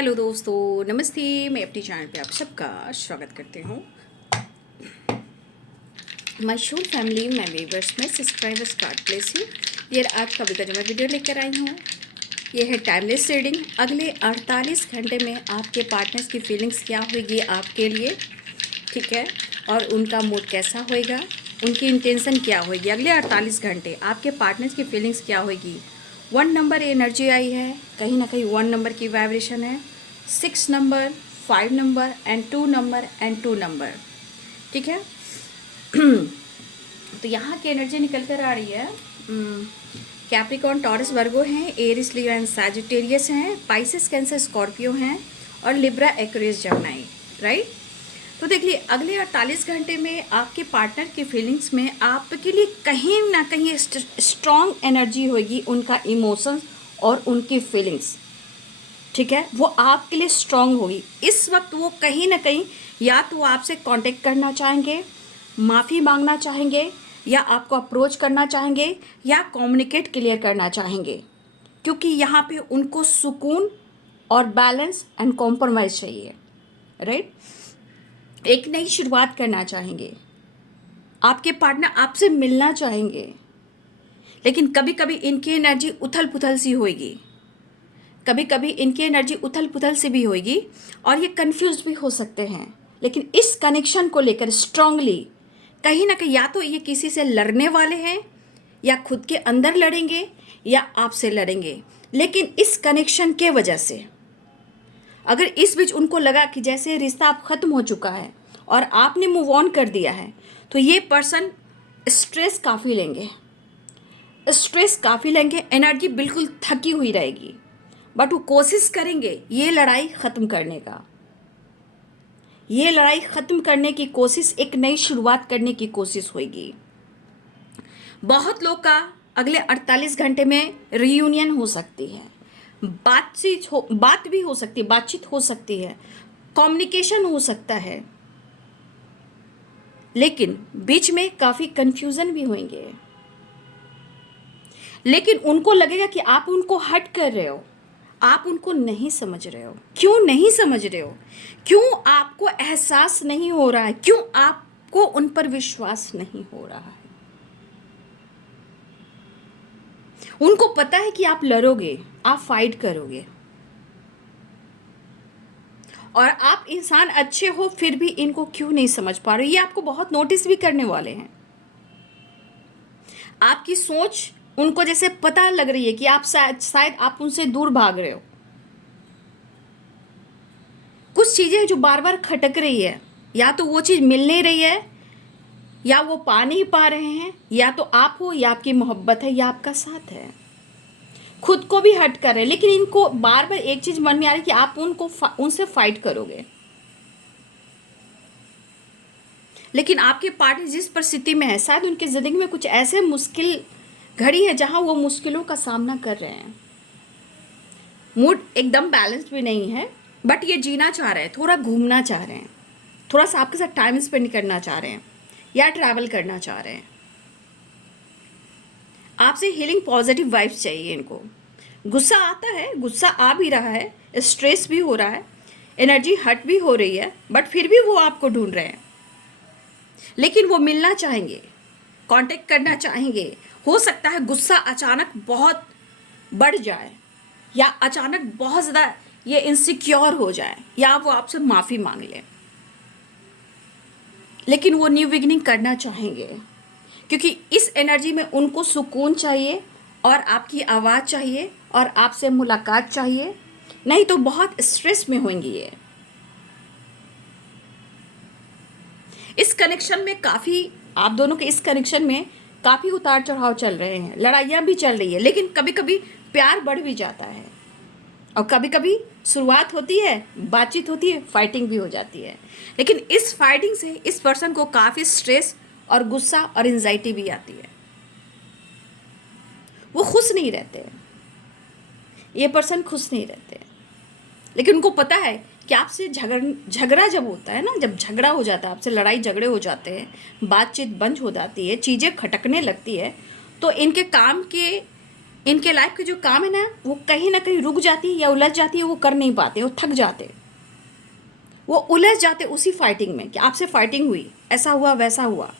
Hello दोस्तों, नमस्ते। मैं अपने चैनल पे आप सबका स्वागत करती हूँ। माय शोल फैमिली, मैं व्यूअर्स में सब्सक्राइबर्स कार्ड प्लेस यू। ये आज का जो मैं वीडियो लेकर आई हूँ, ये है टाइमलेस रीडिंग। अगले 48 घंटे में आपके पार्टनर्स की फीलिंग्स क्या होगी आपके लिए, ठीक है, और उनका मूड कैसा होएगा, उनकी इंटेंशन क्या होगी। अगले 48 घंटे आपके पार्टनर्स की फीलिंग्स क्या होगी। 1 नंबर एनर्जी आई है, कहीं ना कहीं 1 नंबर की वाइब्रेशन है, 6 number, 5 number and 2 number and 2 number, ठीक है। तो यहाँ की एनर्जी निकल कर आ रही है। कैप्रिकॉर्न, टॉरस, वर्गो हैं, एरिस, लियो एंड सैजिटेरियस हैं, पाइसेस, कैंसर, स्कॉर्पियो हैं और लिब्रा, एक्वेरियस, जेमिनी, राइट। तो देखिए अगले 48 घंटे में आपके पार्टनर की फीलिंग्स में आपके लिए कहीं ना कहीं स्ट्रॉन्ग एनर्जी होगी। उनका इमोशंस और उनकी फीलिंग्स, ठीक है, वो आपके लिए स्ट्रॉन्ग होगी। इस वक्त वो कहीं ना कहीं या तो आपसे कांटेक्ट करना चाहेंगे, माफ़ी मांगना चाहेंगे, या आपको अप्रोच करना चाहेंगे, या कम्युनिकेट क्लियर करना चाहेंगे, क्योंकि यहाँ पे उनको सुकून और बैलेंस एंड कॉम्प्रोमाइज़ चाहिए, राइट। एक नई शुरुआत करना चाहेंगे। आपके पार्टनर आपसे मिलना चाहेंगे, लेकिन कभी कभी इनकी एनर्जी उथल पुथल सी होगी, कभी कभी इनकी एनर्जी उथल पुथल सी भी होगी और ये कंफ्यूज भी हो सकते हैं। लेकिन इस कनेक्शन को लेकर स्ट्रांगली कहीं ना कहीं या तो ये किसी से लड़ने वाले हैं, या खुद के अंदर लड़ेंगे, या आपसे लड़ेंगे। लेकिन इस कनेक्शन के वजह से अगर इस बीच उनको लगा कि जैसे रिश्ता अब ख़त्म हो चुका है और आपने मूव ऑन कर दिया है, तो ये पर्सन स्ट्रेस काफ़ी लेंगे, एनर्जी बिल्कुल थकी हुई रहेगी, बट वो कोशिश करेंगे ये लड़ाई ख़त्म करने का। ये लड़ाई ख़त्म करने की कोशिश, एक नई शुरुआत करने की कोशिश होगी। बहुत लोग का अगले 48 घंटे में रियूनियन हो सकती है, बात भी हो सकती है, बातचीत हो सकती है, कम्युनिकेशन हो सकता है, लेकिन बीच में काफ़ी कंफ्यूजन भी होंगे। लेकिन उनको लगेगा कि आप उनको हर्ट कर रहे हो, आप उनको नहीं समझ रहे हो। क्यों नहीं समझ रहे हो? क्यों आपको एहसास नहीं हो रहा है? क्यों आपको उन पर विश्वास नहीं हो रहा है? उनको पता है कि आप लड़ोगे, आप फाइट करोगे, और आप इंसान अच्छे हो, फिर भी इनको क्यों नहीं समझ पा रहे? ये आपको बहुत नोटिस भी करने वाले हैं। आपकी सोच उनको जैसे पता लग रही है कि आप शायद आप उनसे दूर भाग रहे हो। कुछ चीज़ें जो बार बार खटक रही है, या तो वो चीज़ मिल नहीं रही है, या वो पा नहीं पा रहे हैं, या तो आप हो, या आपकी मोहब्बत है, या आपका साथ है। खुद को भी हर्ट कर रहे हैं, लेकिन इनको बार बार एक चीज़ मन में आ रही है कि आप उनसे फाइट करोगे। लेकिन आपके पार्टनर जिस परिस्थिति में है, शायद उनकी ज़िंदगी में कुछ ऐसे मुश्किल घड़ी है जहां वो मुश्किलों का सामना कर रहे हैं। मूड एकदम बैलेंस्ड भी नहीं है, बट ये जीना चाह रहे हैं, थोड़ा घूमना चाह रहे हैं, थोड़ा सा आपके साथ टाइम स्पेंड करना चाह रहे हैं, या ट्रैवल करना चाह रहे हैं। आपसे हीलिंग पॉजिटिव वाइब्स चाहिए इनको। गुस्सा आता है, गुस्सा आ भी रहा है, स्ट्रेस भी हो रहा है, एनर्जी हट भी हो रही है, बट फिर भी वो आपको ढूंढ रहे हैं। लेकिन वो मिलना चाहेंगे, कांटेक्ट करना चाहेंगे। हो सकता है गुस्सा अचानक बहुत बढ़ जाए, या अचानक बहुत ज़्यादा ये इनसिक्योर हो जाए, या वो आपसे माफ़ी मांग ले। लेकिन वो न्यू बिगिनिंग करना चाहेंगे, क्योंकि इस एनर्जी में उनको सुकून चाहिए, और आपकी आवाज़ चाहिए, और आपसे मुलाकात चाहिए। नहीं तो बहुत स्ट्रेस में होंगी ये। इस कनेक्शन में काफ़ी, आप दोनों के इस कनेक्शन में काफ़ी उतार चढ़ाव चल रहे हैं, लड़ाइयाँ भी चल रही है, लेकिन कभी कभी प्यार बढ़ भी जाता है, और कभी कभी शुरुआत होती है, बातचीत होती है, फाइटिंग भी हो जाती है। लेकिन इस फाइटिंग से इस पर्सन को काफ़ी स्ट्रेस और गुस्सा और एंजाइटी भी आती है। वो खुश नहीं रहते, ये पर्सन खुश नहीं रहते। लेकिन उनको पता है कि आपसे झगड़ा जब होता है ना, जब झगड़ा हो जाता है, आपसे लड़ाई झगड़े हो जाते हैं, बातचीत बंद हो जाती है, चीज़ें खटकने लगती है, तो इनके काम के इनके लाइफ के जो काम है ना वो कहीं ना कहीं रुक जाती है या उलझ जाती है, वो कर नहीं पाते, वो थक जाते, वो उलझ जाते उसी फाइटिंग में कि आपसे फाइटिंग हुई, ऐसा हुआ वैसा हुआ।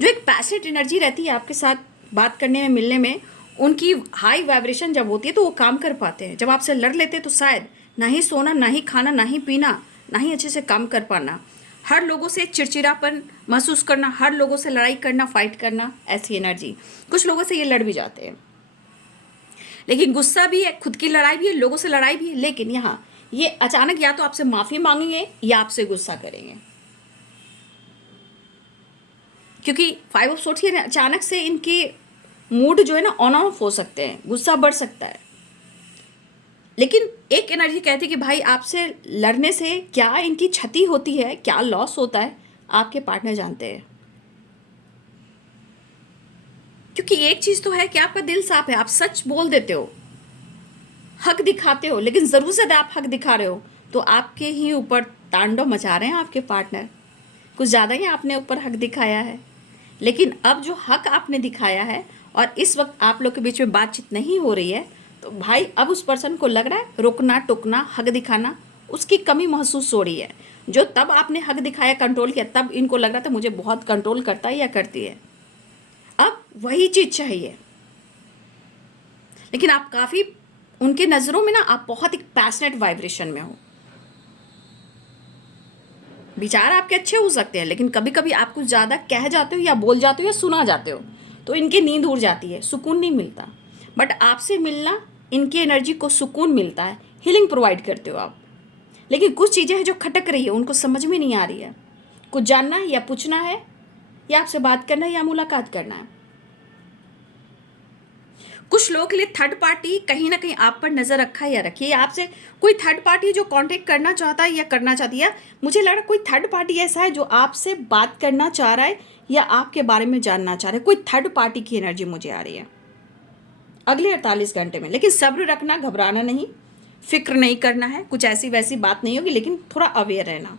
जो एक पैशनेट एनर्जी रहती है आपके साथ बात करने में, मिलने में, उनकी हाई वाइब्रेशन जब होती है तो वो काम कर पाते हैं। जब आपसे लड़ लेते हैं तो शायद ना ही सोना, ना ही खाना, ना ही पीना, ना ही अच्छे से काम कर पाना, हर लोगों से चिड़चिड़ापन महसूस करना, हर लोगों से लड़ाई करना, फाइट करना, ऐसी एनर्जी। कुछ लोगों से ये लड़ भी जाते हैं, लेकिन गुस्सा भी है, खुद की लड़ाई भी है, लोगों से लड़ाई भी है। लेकिन यहाँ ये अचानक या तो आपसे माफ़ी मांगेंगे या आपसे गुस्सा करेंगे, क्योंकि 5 ऑफ सोर्ड्स के अचानक से इनके मूड जो है ना ऑन ऑफ हो सकते हैं, गुस्सा बढ़ सकता है। लेकिन एक एनर्जी कहती है कि भाई आपसे लड़ने से क्या इनकी क्षति होती है, क्या लॉस होता है, आपके पार्टनर जानते हैं। क्योंकि एक चीज़ तो है कि आपका दिल साफ है, आप सच बोल देते हो, हक दिखाते हो, लेकिन ज़रूर से आप हक दिखा रहे हो तो आपके ही ऊपर तांडव मचा रहे हैं आपके पार्टनर। कुछ ज़्यादा ही आपने ऊपर हक दिखाया है। लेकिन अब जो हक आपने दिखाया है और इस वक्त आप लोग के बीच में बातचीत नहीं हो रही है, तो भाई अब उस पर्सन को लग रहा है रोकना टोकना, हक दिखाना उसकी कमी महसूस हो रही है। जो तब आपने हक दिखाया, कंट्रोल किया, तब इनको लग रहा था मुझे बहुत कंट्रोल करता है या करती है। अब वही चीज़ चाहिए। लेकिन आप काफ़ी उनके नज़रों में ना आप बहुत एक पैशनेट वाइब्रेशन में हो। विचार आपके अच्छे हो सकते हैं, लेकिन कभी कभी आप कुछ ज़्यादा कह जाते हो या बोल जाते हो या सुना जाते हो तो इनकी नींद उड़ जाती है, सुकून नहीं मिलता। बट आपसे मिलना इनकी एनर्जी को सुकून मिलता है, हीलिंग प्रोवाइड करते हो आप। लेकिन कुछ चीज़ें हैं जो खटक रही है, उनको समझ में नहीं आ रही है। कुछ जानना है या पूछना है, या आपसे बात करना है या मुलाकात करना है। कुछ लोगों के लिए थर्ड पार्टी कहीं ना कहीं आप पर नज़र रखा है या रखिए, आपसे कोई थर्ड पार्टी जो कांटेक्ट करना चाहता है या करना चाहती है। मुझे लग रहा है कोई थर्ड पार्टी ऐसा है जो आपसे बात करना चाह रहा है या आपके बारे में जानना चाह रहा है। कोई थर्ड पार्टी की एनर्जी मुझे आ रही है अगले 48 घंटे में। लेकिन सब्र रखना, घबराना नहीं, फिक्र नहीं करना है, कुछ ऐसी वैसी बात नहीं होगी, लेकिन थोड़ा अवेयर रहना।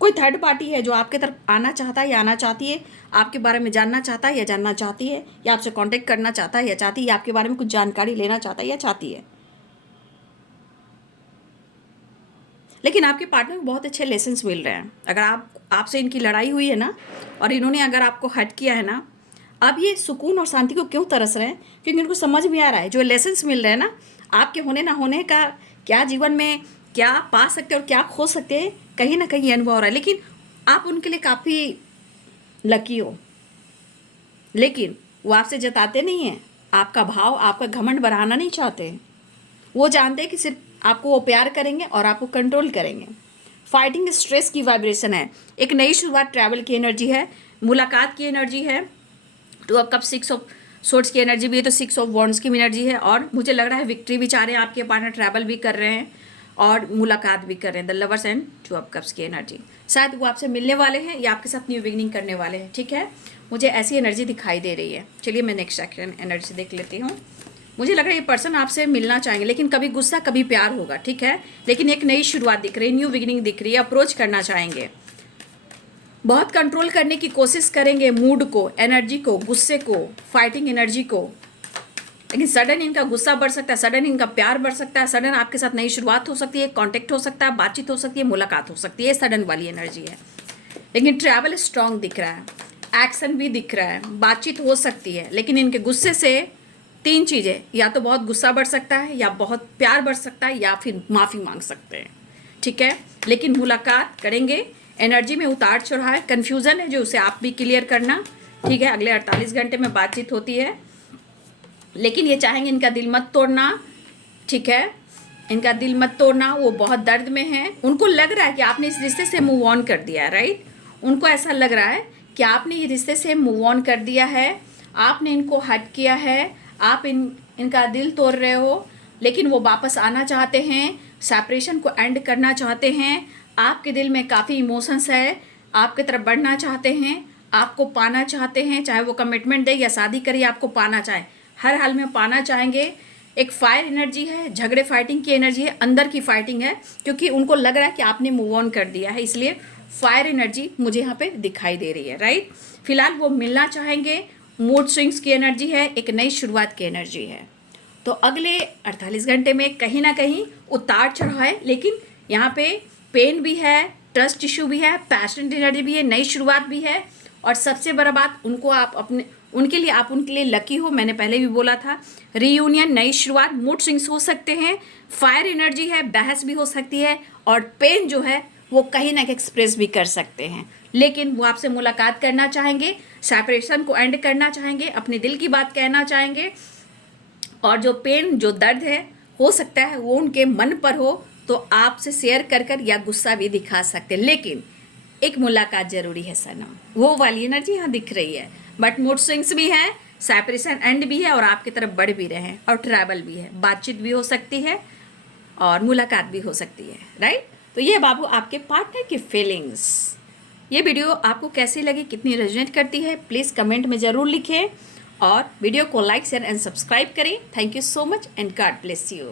कोई थर्ड पार्टी है जो आपके तरफ आना चाहता है या आना चाहती है, आपके बारे में जानना चाहता है या जानना चाहती है, या आपसे कांटेक्ट करना चाहता है या चाहती है, या आपके बारे में कुछ जानकारी लेना चाहता है या चाहती है। लेकिन आपके पार्टनर को बहुत अच्छे लेसन्स मिल रहे हैं। अगर आपसे इनकी लड़ाई हुई है ना और इन्होंने अगर आपको हर्ट किया है ना, अब ये सुकून और शांति को क्यों तरस रहे हैं? क्योंकि उनको समझ में आ रहा है जो लेसन्स मिल रहे हैं ना, आपके होने ना होने का क्या जीवन में क्या पा सकते हैं और क्या खो सकते हैं, कहीं ना कहीं अनुभव हो रहा है। लेकिन आप उनके लिए काफ़ी लकी हो, लेकिन वो आपसे जताते नहीं हैं आपका भाव, आपका घमंड बढ़ाना नहीं चाहते। वो जानते हैं कि सिर्फ आपको वो प्यार करेंगे और आपको कंट्रोल करेंगे। फाइटिंग स्ट्रेस की वाइब्रेशन है, एक नई शुरुआत, ट्रैवल की एनर्जी है, मुलाकात की एनर्जी है। Two of cups, 6 of swords की एनर्जी भी है, तो 6 ऑफ वॉन्ड्स की एनर्जी है। और मुझे लग रहा है विक्ट्री भी चाह रहे हैं आपके पार्टनर, ट्रैवल भी कर रहे हैं और मुलाकात भी कर रहे हैं। The lovers and 2 of cups की एनर्जी, शायद वो आपसे मिलने वाले हैं या आपके साथ न्यू बिगिनिंग करने वाले हैं। ठीक है, मुझे ऐसी एनर्जी दिखाई दे रही है। चलिए मैं नेक्स्ट सेकंड एनर्जी देख लेती हूँ। मुझे लग रहा है ये पर्सन आपसे मिलना चाहेंगे, लेकिन कभी गुस्सा कभी प्यार होगा। ठीक है, लेकिन एक नई शुरुआत दिख रही है, न्यू बिगिनिंग दिख रही है, अप्रोच करना चाहेंगे, बहुत कंट्रोल करने की कोशिश करेंगे मूड को, एनर्जी को, गुस्से को, फाइटिंग एनर्जी को। लेकिन सडन इनका गुस्सा बढ़ सकता है, सडन इनका प्यार बढ़ सकता है, सडन आपके साथ नई शुरुआत हो सकती है, कांटेक्ट हो सकता है, बातचीत हो सकती है, मुलाकात हो सकती है, सडन वाली एनर्जी है। लेकिन ट्रैवल स्ट्रांग दिख रहा है, एक्शन भी दिख रहा है, बातचीत हो सकती है। लेकिन इनके गुस्से से 3 चीज़ें, या तो बहुत गुस्सा बढ़ सकता है, या बहुत प्यार बढ़ सकता है, या फिर माफ़ी मांग सकते हैं। ठीक है, लेकिन मुलाकात करेंगे। एनर्जी में उतार चढ़ाव है, कन्फ्यूज़न है जो उसे आप भी क्लियर करना। ठीक है, अगले 48 घंटे में बातचीत होती है, लेकिन ये चाहेंगे इनका दिल मत तोड़ना। ठीक है, इनका दिल मत तोड़ना, वो बहुत दर्द में है। उनको लग रहा है कि आपने इस रिश्ते से मूव ऑन कर दिया है, राइट। उनको ऐसा लग रहा है कि आपने ये रिश्ते से मूव ऑन कर दिया है, आपने इनको हट किया है, आप इनका दिल तोड़ रहे हो। लेकिन वो वापस आना चाहते हैं, सेपरेशन को एंड करना चाहते हैं। आपके दिल में काफ़ी इमोशंस है, आपके तरफ बढ़ना चाहते हैं, आपको पाना चाहते हैं, चाहे वो कमिटमेंट दे या शादी करे, आपको पाना चाहे, हर हाल में पाना चाहेंगे। एक फायर एनर्जी है, झगड़े फाइटिंग की एनर्जी है, अंदर की फाइटिंग है, क्योंकि उनको लग रहा है कि आपने मूव ऑन कर दिया है, इसलिए फायर एनर्जी मुझे यहाँ पे दिखाई दे रही है, राइट। फिलहाल वो मिलना चाहेंगे, मूड स्विंग्स की एनर्जी है, एक नई शुरुआत की एनर्जी है। तो अगले 48 घंटे में कहीं ना कहीं उतार चढ़ाव है, लेकिन यहाँ पे पेन भी है, ट्रस्ट इशू भी है, पैशनेट एनर्जी भी है, नई शुरुआत भी है। और सबसे बड़ा बात, उनके लिए लकी हो। मैंने पहले भी बोला था, रीयूनियन, नई शुरुआत, मूड स्विंग्स हो सकते हैं, फायर एनर्जी है, बहस भी हो सकती है, और पेन जो है वो कहीं ना कहीं एक्सप्रेस भी कर सकते हैं। लेकिन वो आपसे मुलाकात करना चाहेंगे, सेपरेशन को एंड करना चाहेंगे, अपने दिल की बात कहना चाहेंगे। और जो पेन, जो दर्द है, हो सकता है वो उनके मन पर हो, तो आपसे शेयर कर या गुस्सा भी दिखा सकते हैं। लेकिन एक मुलाकात जरूरी है सनम, वो वाली एनर्जी यहाँ दिख रही है। बट मूड स्विंग्स भी हैं, सेपरेशन एंड भी है, और आपकी तरफ बढ़ भी रहे हैं, और ट्रैवल भी है, बातचीत भी हो सकती है और मुलाकात भी हो सकती है, राइट। तो ये बाबू आपके पार्टनर की फीलिंग्स। ये वीडियो आपको कैसी लगी, कितनी रेजोनेट करती है, प्लीज़ कमेंट में ज़रूर लिखें, और वीडियो को लाइक शेयर एंड सब्सक्राइब करें। Thank you so much and God bless you.